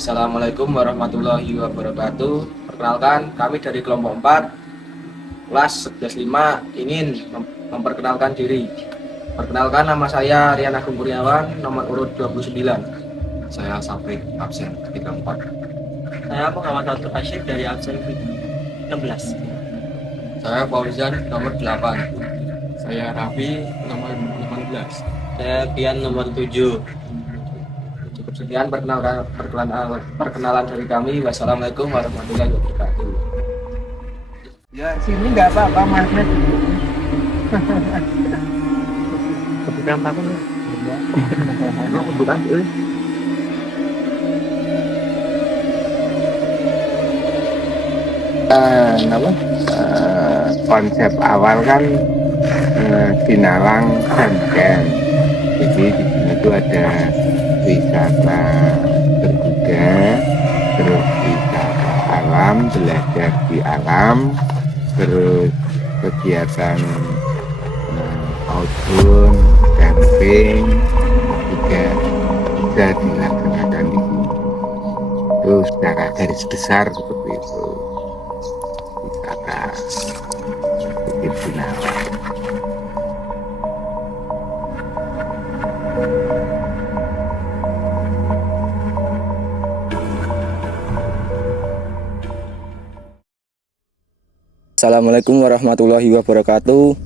Assalamualaikum warahmatullahi wabarakatuh. Perkenalkan, kami dari kelompok 4 kelas 11.5 ingin memperkenalkan diri. Perkenalkan, nama saya Rian Agung Kurniawan, nomor urut 29. Saya Safri, absen ketika 4. Saya Muhammad Fatur Asyik dari absen 16. Saya Fauzan, nomor 8. Saya Raffi, nomor 18. Saya Pian nomor 7. Cukup sekian perkenalan dari kami. Wassalamualaikum warahmatullahi wabarakatuh. Ya sini nggak apa-apa Mas. Kebukaan takut. Bukan. Konsep awal kan Sinalang Camp. Jadi di sini tuh ada wisata terbuka, terus wisata alam, belajar di alam, terus kegiatan outbound, camping juga bisa dilaksanakan di sini. Itu secara garis besar seperti itu wisata Bukit Sinalang. Assalamualaikum warahmatullahi wabarakatuh.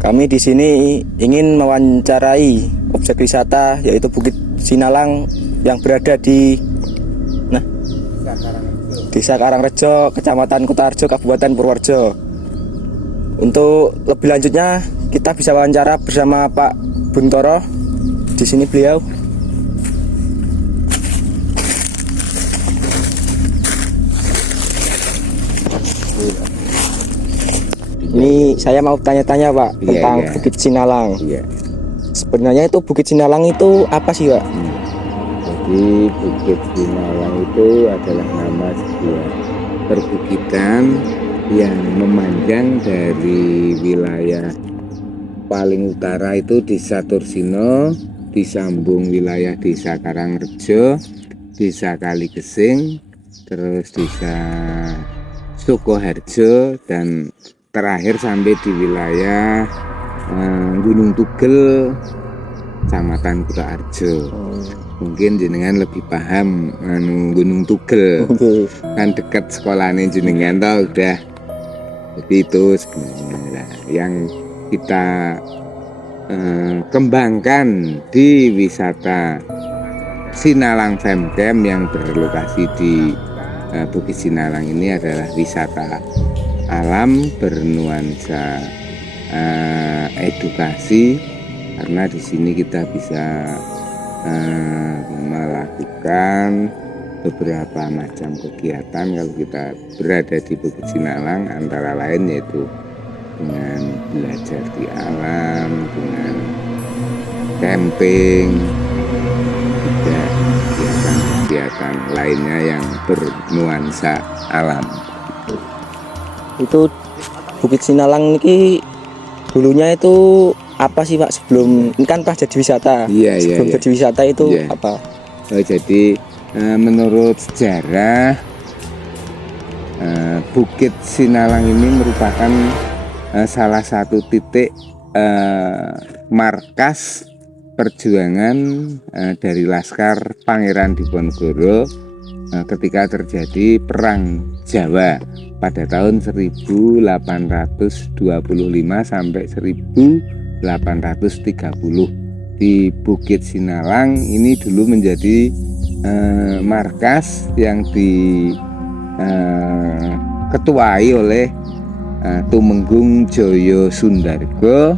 Kami di sini ingin mewawancarai objek wisata yaitu Bukit Sinalang yang berada di Desa Karangrejo, Kecamatan Kutarjo, Kabupaten Purworejo. Untuk lebih lanjutnya kita bisa wawancara bersama Pak Buntoro. Di sini beliau. Ini saya mau tanya-tanya Pak tentang Bukit Sinalang. Iya. Sebenarnya itu Bukit Sinalang itu apa sih Pak? Jadi Bukit Sinalang itu adalah nama sebuah perbukitan yang memanjang dari wilayah paling utara itu Desa Tursino, disambung wilayah Desa Karangrejo, Desa Kaligesing, terus Desa Sukoharjo, dan terakhir sampai di wilayah Gunung Tugel, Kecamatan Kutoarjo. Mungkin jenengan lebih paham Gunung Tugel, kan dekat sekolahnya jenengan tau udah. Jadi itu sebenarnya yang kita kembangkan di wisata Sinalang Femcamp yang berlokasi di Bukit Sinalang ini adalah wisata alam bernuansa edukasi, karena di sini kita bisa melakukan beberapa macam kegiatan kalau kita berada di Bukit Sinalang, antara lain yaitu dengan belajar di alam, dengan camping, juga kegiatan-kegiatan lainnya yang bernuansa alam. Itu Bukit Sinalang ini dulunya itu apa sih Pak sebelum ini kan pas jadi wisata? Sebelum jadi wisata itu apa? Jadi menurut sejarah Bukit Sinalang ini merupakan salah satu titik markas perjuangan dari Laskar Pangeran Diponegoro ketika terjadi Perang Jawa pada tahun 1825 sampai 1830. Di Bukit Sinalang ini dulu menjadi markas yang diketuai oleh Tumenggung Joyo Sundargo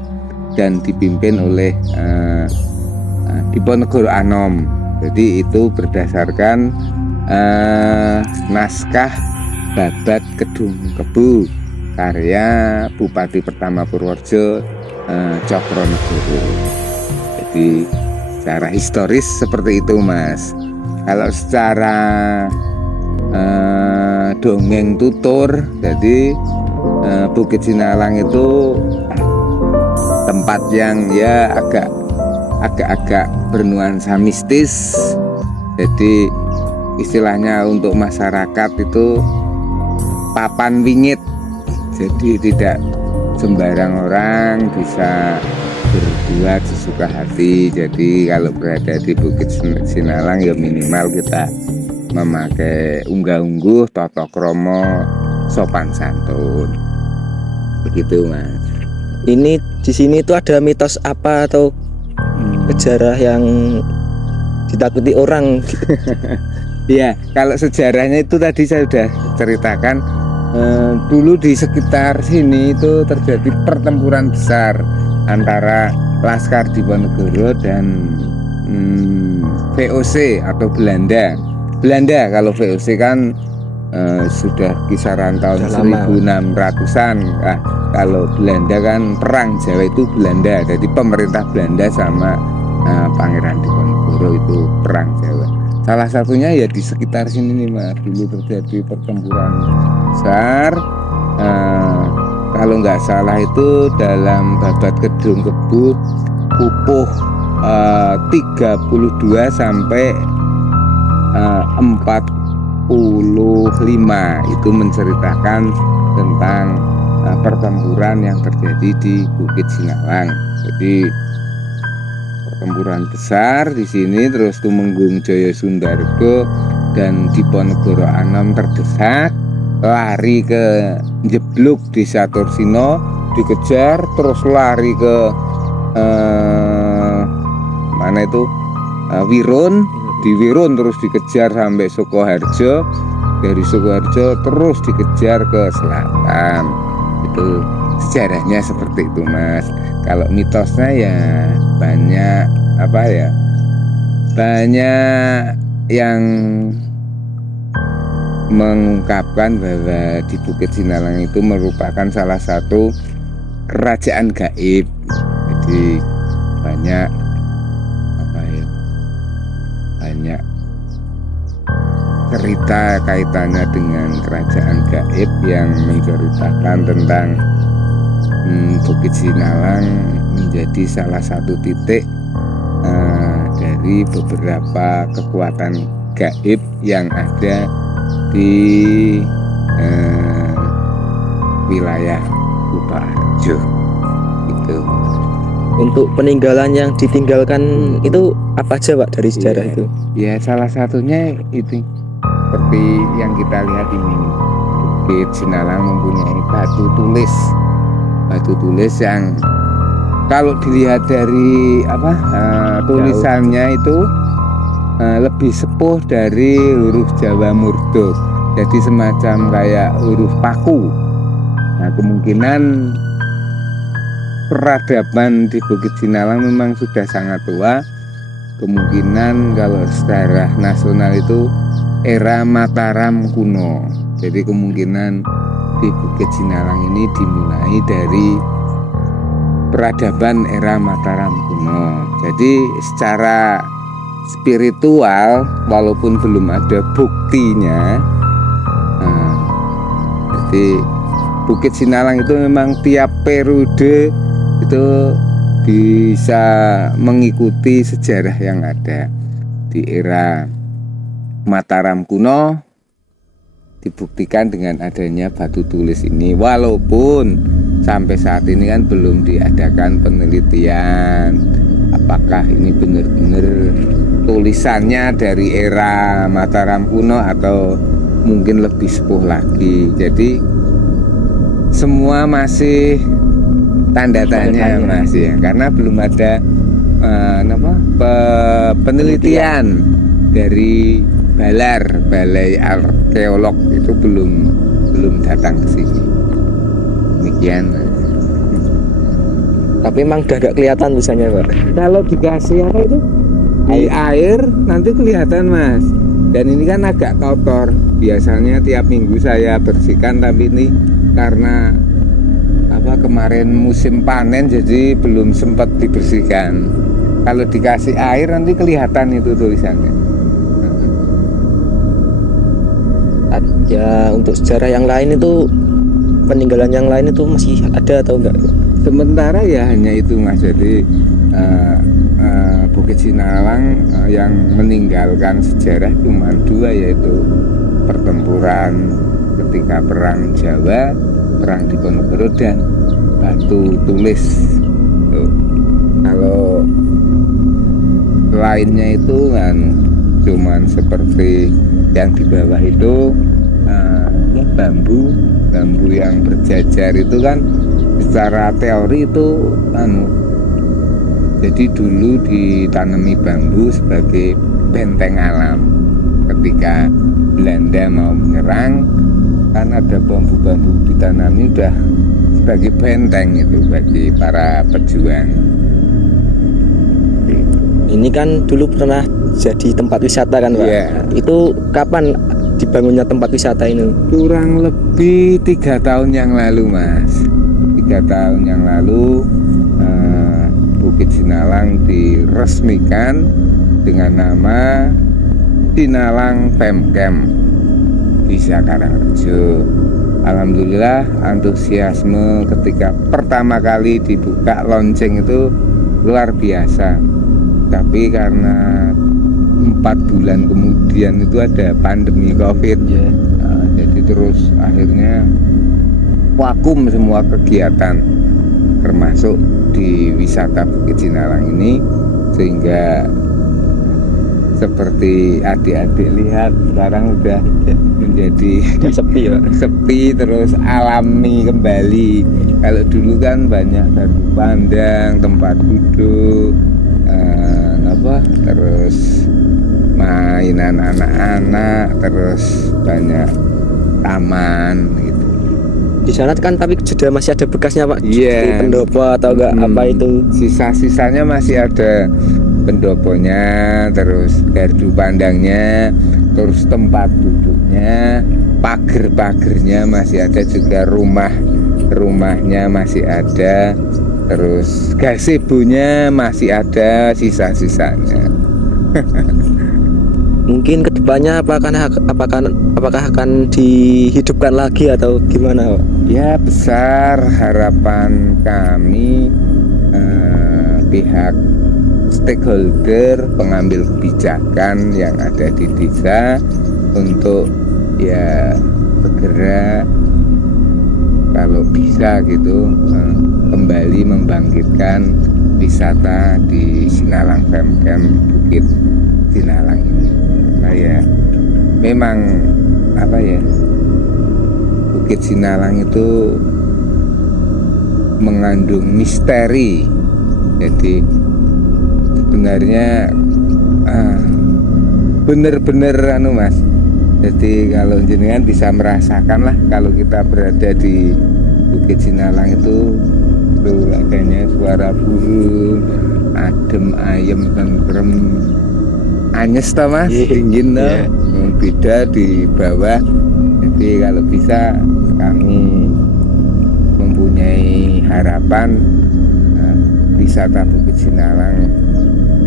dan dipimpin oleh Diponegoro Anom. Jadi itu berdasarkan naskah Babat Kedung Kebu karya Bupati pertama Purworejo Cokronegoro. Jadi secara historis seperti itu Mas. Kalau secara dongeng tutur, jadi Bukit Sinalang itu tempat yang ya agak bernuansa mistis. Jadi istilahnya untuk masyarakat itu papan wingit. Jadi tidak sembarang orang bisa berbuat sesuka hati. Jadi kalau berada di Bukit Sinalang ya minimal kita memakai unggah-ungguh, tata krama, sopan santun. Begitu Mas. Ini di sini tuh ada mitos apa atau sejarah yang ditakuti orang? Ya, kalau sejarahnya itu tadi saya sudah ceritakan. Dulu di sekitar sini itu terjadi pertempuran besar antara Laskar Diponegoro dan VOC atau Belanda. Kalau VOC kan sudah kisaran tahun 1600-an. Nah, kalau Belanda kan perang Jawa itu Belanda. Jadi pemerintah Belanda sama Pangeran Diponegoro itu perang Jawa. Salah satunya ya di sekitar sini nih Mas, dulu terjadi pertempuran besar. Kalau nggak salah itu dalam Babat Kedung Kebu pupuh 32 sampai 45 itu menceritakan tentang pertempuran yang terjadi di Bukit Sinalang. Jadi pertempuran besar di sini, terus Tumenggung Jaya Sundarga dan Diponegoro Anom terdesak, lari ke jebluk Desa Tursino, dikejar, terus lari ke mana itu Wirun, di Wirun terus dikejar sampai Sukoharjo, dari Sukoharjo terus dikejar ke selatan. Itu sejarahnya seperti itu Mas. Kalau mitosnya ya banyak banyak yang mengungkapkan bahwa di Bukit Sinalang itu merupakan salah satu kerajaan gaib. Jadi banyak banyak cerita kaitannya dengan kerajaan gaib yang menceritakan tentang Bukit Sinalang menjadi salah satu titik dari beberapa kekuatan gaib yang ada di wilayah Kutoarjo. Itu. Untuk peninggalan yang ditinggalkan itu apa aja Pak dari sejarah itu? Ya salah satunya itu seperti yang kita lihat ini, Bukit Sinalang mempunyai batu tulis yang kalau dilihat dari tulisannya itu lebih sepuh dari huruf Jawa Murdok, jadi semacam kayak huruf paku. Nah, kemungkinan peradaban di Bukit Sinalang memang sudah sangat tua. Kemungkinan kalau secara nasional itu era Mataram kuno. Jadi kemungkinan di Bukit Sinalang ini dimulai dari peradaban era Mataram kuno. Jadi secara spiritual walaupun belum ada buktinya, jadi Bukit Sinalang itu memang tiap periode itu bisa mengikuti sejarah yang ada. Di era Mataram kuno dibuktikan dengan adanya batu tulis ini, walaupun sampai saat ini kan belum diadakan penelitian apakah ini benar-benar tulisannya dari era Mataram kuno atau mungkin lebih sepuh lagi. Jadi semua masih tanda tanya Mas ya, karena belum ada penelitian dari Balai Arkeolog itu belum datang ke sini. Demikian. Tapi emang gak kelihatan tulisannya Pak. Kalau dikasih apa itu di air nanti kelihatan Mas. Dan ini kan agak kotor. Biasanya tiap minggu saya bersihkan, tapi ini karena kemarin musim panen jadi belum sempat dibersihkan. Kalau dikasih air nanti kelihatan itu tulisannya. Ya untuk sejarah yang lain itu, peninggalan yang lain itu masih ada atau enggak? Sementara ya hanya itu Mas. Jadi Bukit Sinalang yang meninggalkan sejarah cuma dua, yaitu pertempuran ketika perang Jawa, perang Diponegoro, dan batu tulis. Tuh. Kalau lainnya itu kan cuman seperti yang di bawah itu ya bambu yang berjajar itu kan secara teori itu jadi dulu ditanami bambu sebagai benteng alam. Ketika Belanda mau menyerang kan ada bambu-bambu ditanami udah sebagai benteng itu bagi para pejuang. Ini kan dulu pernah jadi tempat wisata kan Pak? Iya. Itu kapan dibangunnya tempat wisata ini? Kurang lebih 3 tahun yang lalu Mas. 3 tahun yang lalu Bukit Sinalang diresmikan dengan nama Sinalang Femcamp Desa Karangrejo. Alhamdulillah antusiasme ketika pertama kali dibuka lonceng itu luar biasa. Tapi karena 4 bulan kemudian itu ada pandemi COVID, jadi terus akhirnya vakum semua kegiatan, termasuk di wisata Bukit Sinalang ini, sehingga seperti adik-adik lihat sekarang udah menjadi Sepi ya? sepi terus alami kembali. Kalau dulu kan banyak gardu pandang, tempat duduk, terus mainan anak-anak, terus banyak taman gitu. Di sana kan tapi sudah masih ada bekasnya Pak? Iya. Seperti pendopo atau enggak apa itu? Sisa-sisanya masih ada, pendoponya, terus gardu pandangnya, terus tempat duduknya, pagar-pagernya masih ada juga, rumahnya masih ada, terus gazebo-nya masih ada sisa-sisanya. Mungkin kedepannya apakah akan dihidupkan lagi atau gimana Pak? Ya, besar harapan kami, pihak stakeholder, pengambil kebijakan yang ada di desa untuk ya segera kalau bisa gitu kembali membangkitkan wisata di Sinalang Femcamp Bukit Sinalang ini. Nah ya memang Bukit Sinalang itu mengandung misteri. Jadi sebenarnya bener-bener Mas. Jadi kalau jenengan bisa merasakan lah kalau kita berada di Bukit Sinalang itu adanya suara burung, adem, ayem, tentrem, anyes toh Mas, dingin toh. Beda di bawah. Jadi kalau bisa kami mempunyai harapan wisata Bukit Sinalang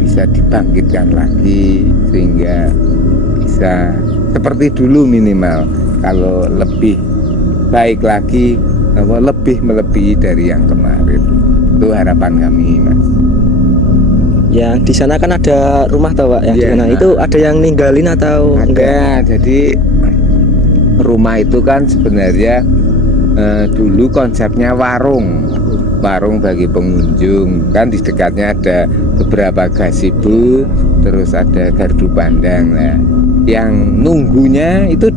bisa dibangkitkan lagi sehingga bisa seperti dulu minimal, kalau lebih baik lagi, lebih melebihi dari yang kemarin. Itu harapan kami Mas. Yang di sana kan ada rumah toh Pak, yang di sana itu ada yang ninggalin atau enggak? Jadi rumah itu kan sebenarnya dulu konsepnya warung bagi pengunjung. Kan di dekatnya ada beberapa gazebo, terus ada gardu pandang. Nah, yang nunggunya itu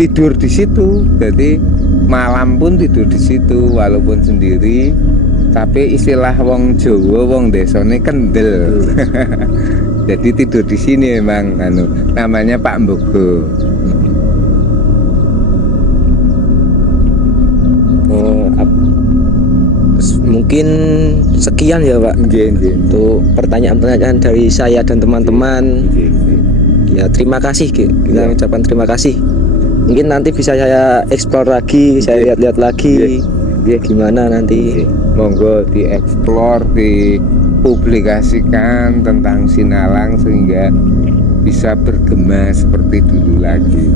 tidur di situ. Jadi malam pun tidur di situ walaupun sendiri. Tapi istilah wong Jawa, wong desone kendel. Jadi tidur di sini memang namanya Pak Mbogo. Mungkin sekian ya Pak untuk pertanyaan-pertanyaan dari saya dan teman-teman. Ya terima kasih, kita ucapkan terima kasih. Mungkin nanti bisa saya eksplor lagi, saya lihat-lihat lagi gimana nanti. Monggo dieksplor, dipublikasikan tentang Sinalang sehingga bisa bergema seperti dulu lagi.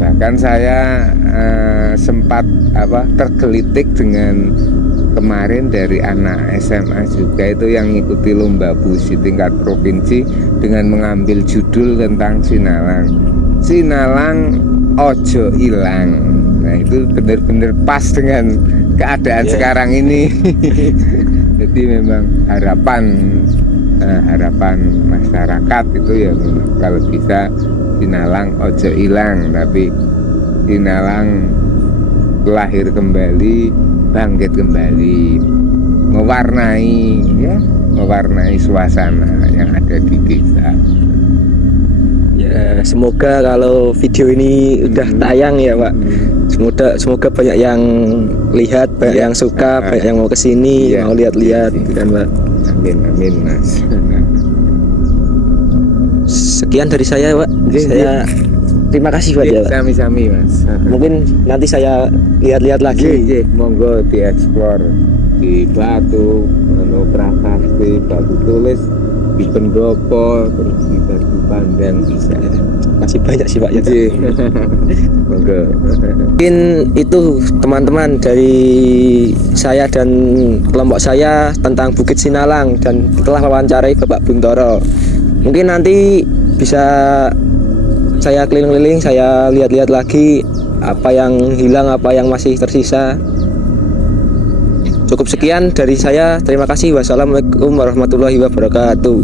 Bahkan saya sempat tergelitik dengan kemarin dari anak SMA juga itu yang ngikuti lomba puisi tingkat provinsi dengan mengambil judul tentang Sinalang. Sinalang ojo ilang. Nah itu benar-benar pas dengan keadaan sekarang ini. Jadi memang harapan masyarakat itu ya memang kalau bisa Sinalang ojo ilang, tapi Sinalang lahir kembali, bangkit kembali, mewarnai suasana yang ada di desa. Ya, semoga kalau video ini udah tayang ya Pak, semoga banyak yang lihat, banyak yang suka, banyak yang mau kesini, mau lihat-lihat gitu kan Pak. Amin Mas. Sekian dari saya Pak. Saya terima kasih Pak ya Pak. Sami-sami Mas. Mungkin nanti saya lihat-lihat lagi. Monggo dieksplor di Batu, Prasasti, Batu Tulis, di Pendopo, terus di Batu Pandang bisa. Masih banyak sih Pak ya. Monggo. Mungkin itu teman-teman dari saya dan kelompok saya tentang Bukit Sinalang, dan telah wawancarai Bapak Buntoro. Mungkin nanti bisa saya keliling-keliling, saya lihat-lihat lagi apa yang hilang, apa yang masih tersisa. Cukup sekian dari saya. Terima kasih. Wassalamualaikum warahmatullahi wabarakatuh.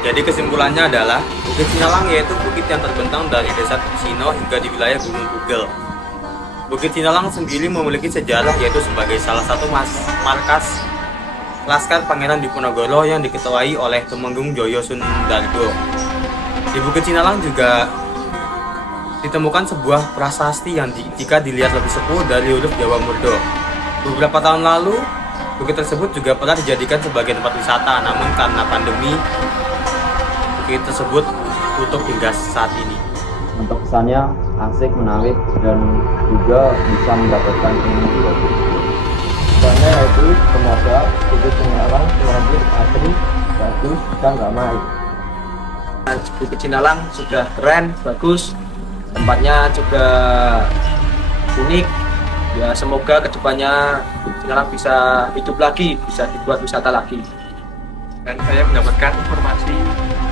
Jadi kesimpulannya adalah Bukit Sinalang yaitu bukit yang terbentang dari desa Sino hingga di wilayah Gunung Bugel. Bukit Sinalang sendiri memiliki sejarah yaitu sebagai salah satu markas Laskar Pangeran Diponegoro yang diketuai oleh Tumenggung Joyo Sundardo. Di Bukit Sinalang juga ditemukan sebuah prasasti yang jika dilihat lebih sepuh dari huruf Jawa Murdo. Beberapa tahun lalu, bukit tersebut juga pernah dijadikan sebagai tempat wisata, namun karena pandemi, bukit tersebut tutup hingga saat ini. Untuk kesannya asik, menarik, dan juga bisa mendapatkan ilmu baru. Kesannya yaitu semoga Bukit Sinalang semakin asri, bagus, dan ramai. Bukit Sinalang sudah keren, bagus, tempatnya juga unik. Ya semoga kedepannya Sinalang bisa hidup lagi, bisa dibuat wisata lagi. Dan saya mendapatkan informasi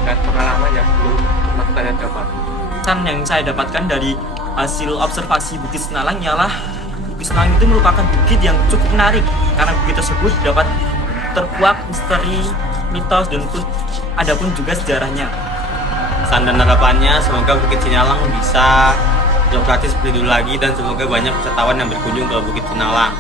dan pengalaman yang belum pernah saya dapat. Pesan yang saya dapatkan dari hasil observasi Bukit Sinalang ialah Bukit Sinalang itu merupakan bukit yang cukup menarik karena bukit tersebut dapat terkuak misteri, mitos, dan pun juga sejarahnya. Pesan dan harapannya semoga Bukit Sinalang bisa beroperasi seperti dulu lagi dan semoga banyak wisatawan yang berkunjung ke Bukit Sinalang.